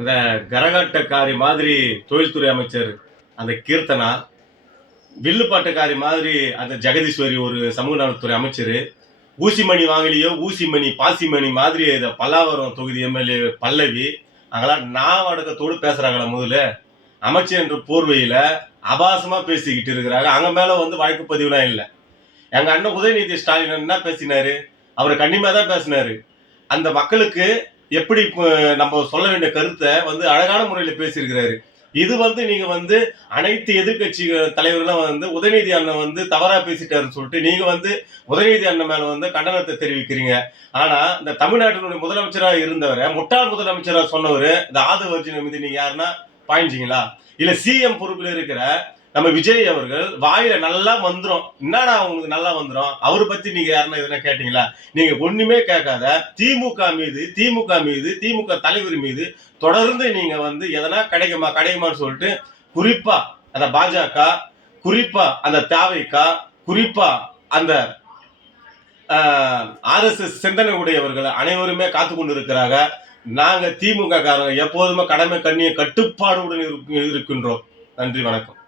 அந்த கரகாட்டக்காரி மாதிரி தொழில்துறை அமைச்சர் அந்த கீர்த்தனா, வில்லுப்பாட்டுக்காரி மாதிரி அந்த ஜெகதீஸ்வரி ஒரு சமூக நலத்துறை அமைச்சரு, ஊசிமணி வாங்கலையோ ஊசிமணி, பாசிமணி மாதிரி இந்த பல்லாவரம் தொகுதி எம்எல்ஏ பல்லவி, அவங்கலாம் நாவடக்கத்தோடு பேசுறாங்களா முதல்ல? அமைச்சர் என்ற போர்வையில அபாசமா பேசிக்கிட்டு இருக்கிறாங்க. அங்க மேல வழக்கு பதிவுலாம் இல்ல. எங்க அண்ணன் உதயநிதி ஸ்டாலின் என்ன பேசினாரு? அவரு கண்ணியமா தான் பேசினாரு. அந்த மக்களுக்கு எப்படி நம்ம சொல்ல வேண்டிய கருத்தை அழகான முறையில பேசியிருக்கிறாரு. இது நீங்க அனைத்து எதிர்க்கட்சி தலைவர்களும் உதயநிதி அண்ணன் தவறா பேசிட்டாருன்னு சொல்லிட்டு நீங்க உதயநிதி அண்ணன் மேல கண்டனத்தை தெரிவிக்கிறீங்க. ஆனா இந்த தமிழ்நாட்டினுடைய முதலமைச்சரா இருந்தவரை முட்டாள் முதலமைச்சரா சொன்னவரு இந்த ஆதவ அர்ஜுன மீது நீங்க யாருன்னா பாய்ஞ்சிங்களா? இல்ல சிஎம் பொறுப்புல இருக்கிற நம்ம விஜய் அவர்கள் வாயில நல்லா வந்துரும். என்னடா உங்களுக்கு நல்லா வந்துரும்? அவரை பத்தி நீங்க யாருன்னா எதனா கேட்டீங்களா? நீங்க ஒண்ணுமே கேட்காத திமுக தலைவர் மீது தொடர்ந்து நீங்க எதனா கிடைக்குமான்னு சொல்லிட்டு குறிப்பா அந்த பாஜக, குறிப்பா அந்த தாவைக்க, குறிப்பா அந்த ஆர்எஸ்எஸ் சிந்தனை உடையவர்கள் அனைவருமே காத்து கொண்டு இருக்கிறாங்க. நாங்க திமுக காரங்க எப்போதுமே கடமை கண்ணிய கட்டுப்பாடுடன் இருக்கின்றோம். நன்றி, வணக்கம்.